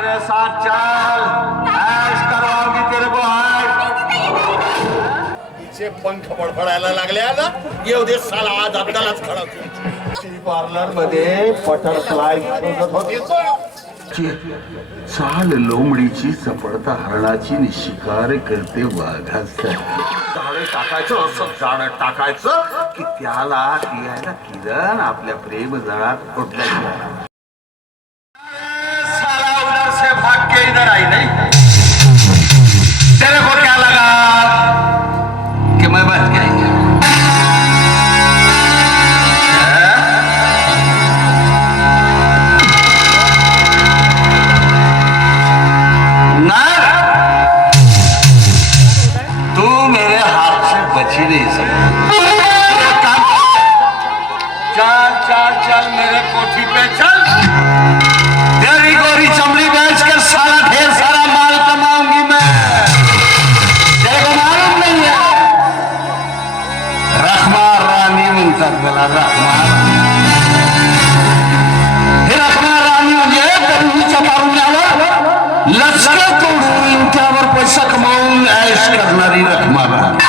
मेरे साथ चल। ऐश करवाओगी तेरे को तिचे पंख फडफडायला लागले ना येऊ दे साला आज अब्दालाच खडक पार्लरमध्ये बटरफ्लाय चाल लोमडीची चपडता हरणाची नि शिकार करते वाघाचं झाडे टाकायचं असं झाड टाकायचं की त्याला यायला किरण आपल्या प्रेम जळात कुठल्या बची नहीं सकती। चल चल चल मेरे कोठी पे चल तेरी गोरी चमड़ी बेच कर सारा ढेर सारा माल कमाऊँगी मैं तेरे मालूम नहीं है रखमा रानी म्हणजे तरुणीच्या पारुण्यावर लष्कर तोडून त्यावर पैसा कमावून ऐश करणारी रखमा राणी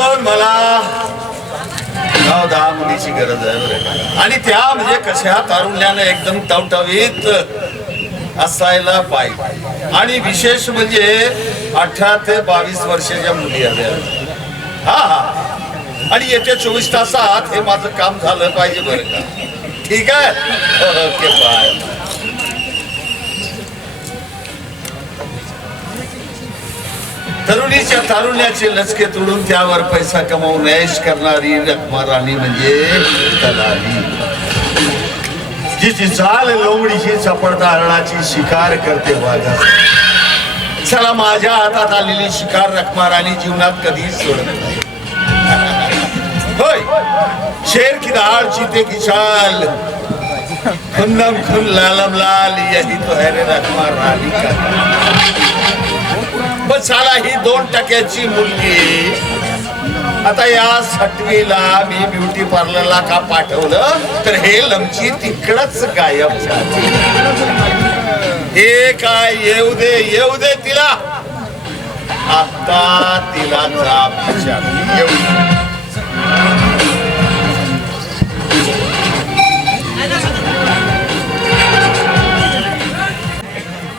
अजून मला नऊ दहा मुलीची गरज आहे. आणि त्या म्हणजे कशा तारुण्यानं एकदम टवटवीत असायला पाहिजे. आणि विशेष म्हणजे अठरा ते बावीस वर्षाच्या मुली हव्या. हा हा. आणि येत्या चोवीस तासात हे माझं काम झालं पाहिजे बरं का? ठीक आहे? ओके बाय तरुणीच्या तारुण्याचे लचके तोडून त्यावर पैसा कमावून ऐश करणारी रखमा राणी म्हणजे दलाली. जिची चाल लोमडीची चपडता हरणाची शिकार करते वाघा चला माझ्या हातात आलेली शिकार रखमा राणी जीवनात कधीच सोडत नाही. होय शेर की दाळ चिते की चाल खुन्नम खुन लालम लाल यही तो है रे रखमा राणी का? साला ही दोन टक्क्याची मुलगी. आता या सटवीला मी ब्युटी पार्लरला का पाठवलं? तर हे लमची तिकडच गायब झाली. हे काय येऊ दे येऊ दे तिला. आता तिला जाब विचार येऊ दे.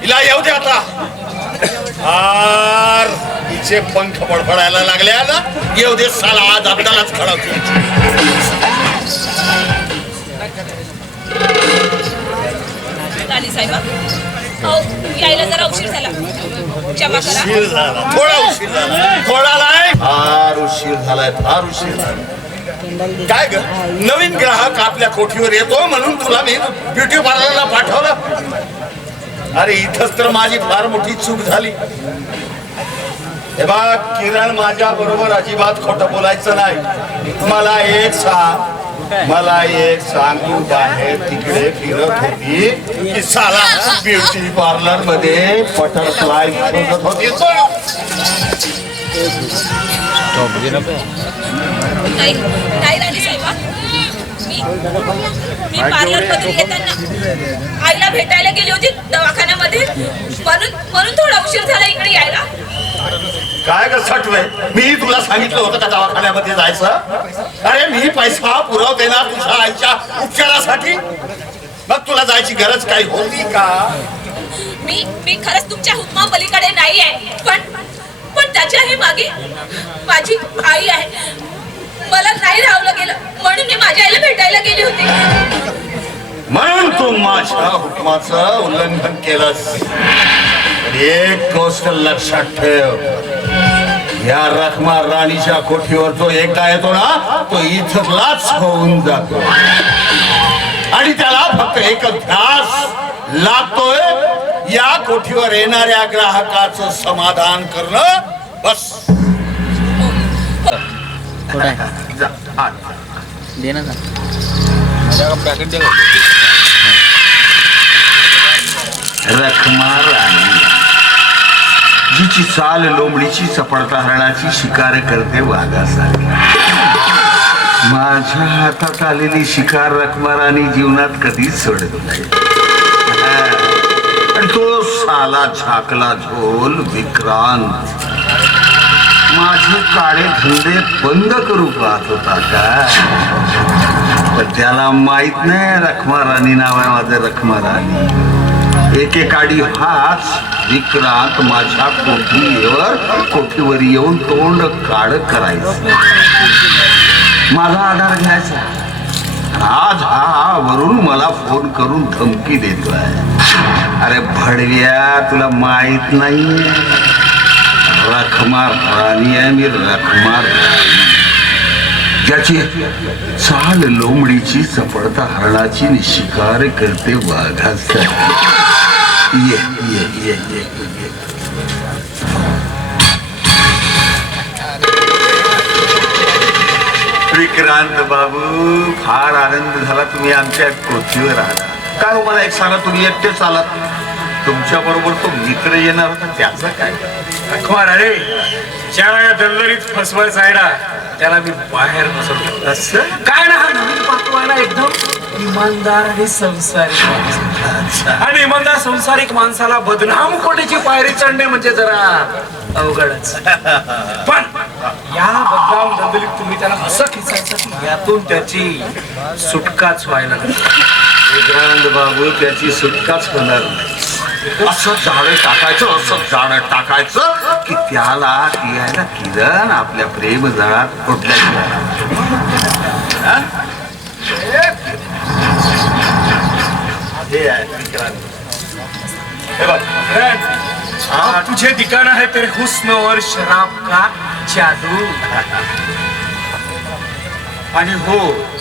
हिला येऊ दे आता. हा तिचे पंख फडफडायला लागले ना येऊ दे साला आज साहेब. हो यायला जरा उशीर झाला. उशीर झाला. थोडा उशीर झाला. थोडा नाही. फार उशीर झालाय फार उशीर झाला. काय ग? नवीन ग्राहक आपल्या कोठीवर येतो म्हणून तुला मी ब्युटी पार्लरला पाठवलं? अरे इथंच तर माझी फार मोठी चूक झाली. हे बघ किरण माझ्या बरोबर अजिबात खोटं बोलायचं नाही. मला एक सांग मला एक सांग बाहेर तिकडे फिरत होती की साला ब्युटी पार्लरमध्ये बटरफ्लाय शोधत होती. मी पार्लर मधून येताना आईला भेटायला गेली होती दवाखान्यामध्ये. म्हणून म्हणून थोडा उशीर झाला इकडे यायला. काय ग सटवे मी तुला सांगितलं होतं का दवाखान्यामध्ये जायचं? अरे मी पैसा पुरवते ना तुझ्या आईच्या उपचारासाठी. मग तुला जायची गरज काही होती का? मी मी खरंच तुमच्या हुकमा पलीकडे नाही आहे. पण पण त्याच्याही मागे माझी आई आहे. मला नाही राहवलं गेलं. म्हणून मी माझ्या आईला भेटायला गेली होती. म्हणून तू माझ्या हुकमाचं उल्लंघन केलंस. एक गोष्ट लक्षात ठेव. या रखमा राणीच्या कोठीवर जो एकटा येतो ना तो इथलाच होऊन जातो. आणि त्याला फक्त एक ध्यास लागतोय या कोठीवर येणाऱ्या ग्राहकाचं समाधान करणं बस. दे ना. रखमा राणी. जिची चाल लोंबडीची चपळता हरणाची शिकार करते वाघासारखी. माझ्या हातात आलेली शिकार रखमा राणी जीवनात कधीच सोडत नाही. आणि तो साला झाकला झोल विक्रांत. माझे काळे धंदे बंद करू पाहत होता का? पण त्याला माहीत नाही रखमा राणी नाव आहे माझं रखमा एकेकाडी एकेकाळी हाच विक्रांत माझ्या कोठीवर कोठीवर येऊन तोंड काळ करायचं. माझा आधार घ्यायचा. आज हा वरून मला फोन करून धमकी देतोय. अरे भडव्या तुला माहीत नाही. रखमार राणी आहे मी रखमार ज्याची चाल लोंबडीची सफळता हरणाची शिकार करते वाघाचा ये ये ये ये ये विक्रांत बाबू फार आनंद झाला तुम्ही आमच्या कोठीवर आला काय हो मला एक सांगा तुम्ही एकटे चालात तुमच्या बरोबर तो मित्र येणार होता त्याचं काय? अखबार अरे ज्याला या दल्लरीत फसवायचा आहे ना त्याला मी बाहेर बसवतो असं? काय ना हा नवीन पाहतो एकदम. इमानदार आणि संसारिक आणि इमानदार संसारिक माणसाला बदनाम कोटीची पायरी चढणे म्हणजे जरा अवघडच. पण या बदनाम दंगलीत तुम्ही त्याला असं खेचायचं की यातून त्याची सुटकाच व्हायला विक्रांत बाबू त्याची सुटकाच होणार असं झाडं टाकायचं असं झाड टाकायचं की त्याला ती आहे ना किरण आपल्या प्रेम जळात हे आहे हे बघ, तुझे दिखाना है तेरे हुस्न और शराब का जादू? आणि हो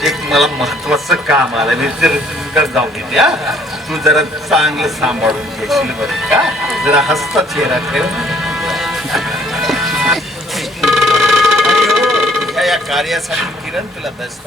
एक मला महत्वाचं काम आलं. मी जर तुझ्याकडे जाऊन येते हा. तू जरा चांगलं सांभाळून घेशील बरं का? जरा हसता चेहरा ठेव. आणि हो, या कार्यासाठी किरण तुला बेस्ट